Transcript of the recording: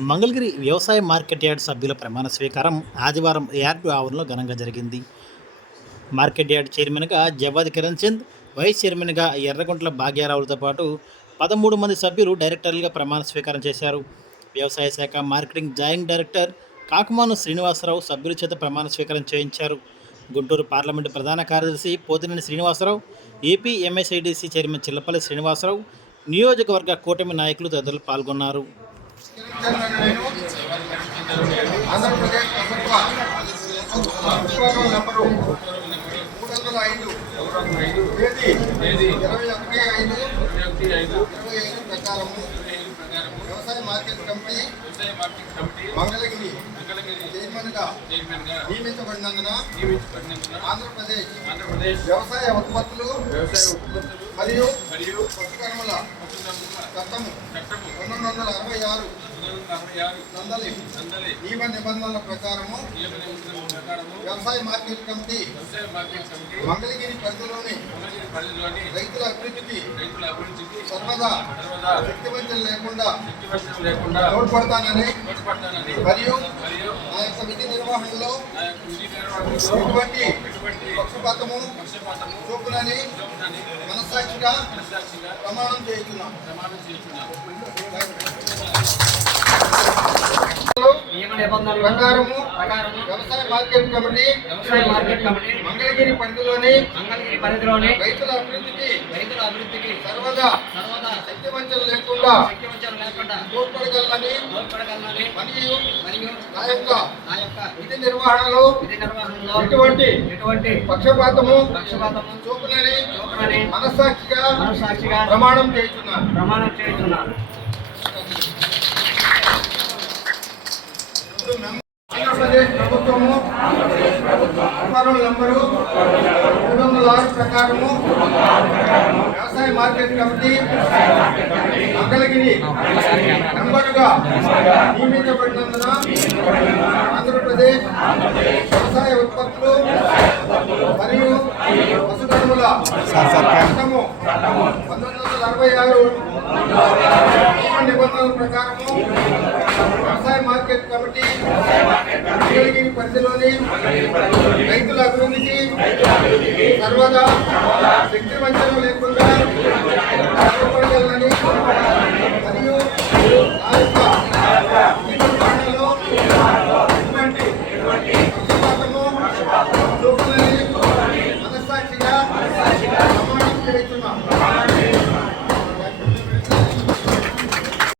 మంగళగిరి వ్యవసాయ market yard సభ్యుల ప్రమాణ స్వీకారం ఆదివారం యార్డు ఆవరణలో ఘనంగా జరిగింది. మార్కెట్ యార్డ్ చైర్మన్గా జవాద్ కిరణ్ చంద్ వైస్ చైర్మన్గా ఎర్రగుంట్ల భాగ్యారావులతో పాటు పదమూడు మంది సభ్యులు డైరెక్టర్లుగా ప్రమాణ స్వీకారం చేశారు. వ్యవసాయ శాఖ marketing joint director Kakumanu Srinivasarao సభ్యుల చేత ప్రమాణ స్వీకారం చేయించారు. గుంటూరు పార్లమెంటు ప్రధాన కార్యదర్శి Pothineni Srinivasarao AP MSIDC chairman Chillapalli Srinivasarao నియోజకవర్గ కూటమి నాయకులు తదితరులు పాల్గొన్నారు. ఆంధ్రప్రదేశ్ ప్రభుత్వ ఉత్తర్వుల నంబరు మూడు వందల ఐదు తేదీ ఇరవై ఒకటి ఐదు ఇరవై ఐదు ప్రకారము వ్యవసాయ మార్కెట్ కమిటీ మంగళగిరి చైర్మన్గా నియమించబడినందున ఆంధ్రప్రదేశ్ వ్యవసాయ ఉత్పత్తులు మరియు పశుకర్మల చట్టము పంతొమ్మిది వందల అరవై ఆరు నందలి నియమ నిబంధనల ప్రకారము వ్యవసాయ మార్కెట్ కమిటీ మంగళగిరి పరిధిలోని రైతుల అభివృద్ధికి సర్వదా శక్తివంచన లేకుండా తోడ్పడతానని మరియు నిర్వహణలో ఎటువంటి పక్షపాతము చూపునని మనస్సాక్షిగా ప్రమాణం చేస్తున్నాం ప్రకారము వ్యవసాయ మార్కెట్ కమిటీ వ్యవసాయ మార్కెట్ కమిటీ మంగళగిరి పరిధిలోని మంగళగిరి పరిధిలోని రైతుల అభివృద్ధికి రైతుల అభివృద్ధికి సర్వదా సర్వదా లేకుండా శక్తివంచన లేకుండా తోడ్పడగలనని మరియు మరియు నా యొక్క నా యొక్క విధి నిర్వహణలో విధి నిర్వహణలో ఎటువంటి ఎటువంటి పక్షపాతము పక్షపాతము చూపునని చూపనని మనస్సాక్షిగా మనస్సాక్షిగా ప్రమాణం చేస్తున్నాను ప్రమాణం చేస్తున్నాను ఆంధ్రప్రదేశ్ ప్రభుత్వము వ్యాపారం నంబరు. మూడు వందల ఆరు ప్రకారము వ్యవసాయ మార్కెట్ కమిటీ మంగళగిరి నంబరుగా నియమించబడినందున ఆంధ్రప్రదేశ్ వ్యవసాయ ఉత్పత్తులు మరియు పశుధర్ముల చట్టము పంతొమ్మిది వందల అరవై ఆరు నిబంధనల ప్రకారము వ్యవసాయ మార్కెట్ కమిటీ మంగళగిరి పరిధిలోని రైతుల అభివృద్ధికి సర్వదా శక్తి వంచన లేకుండా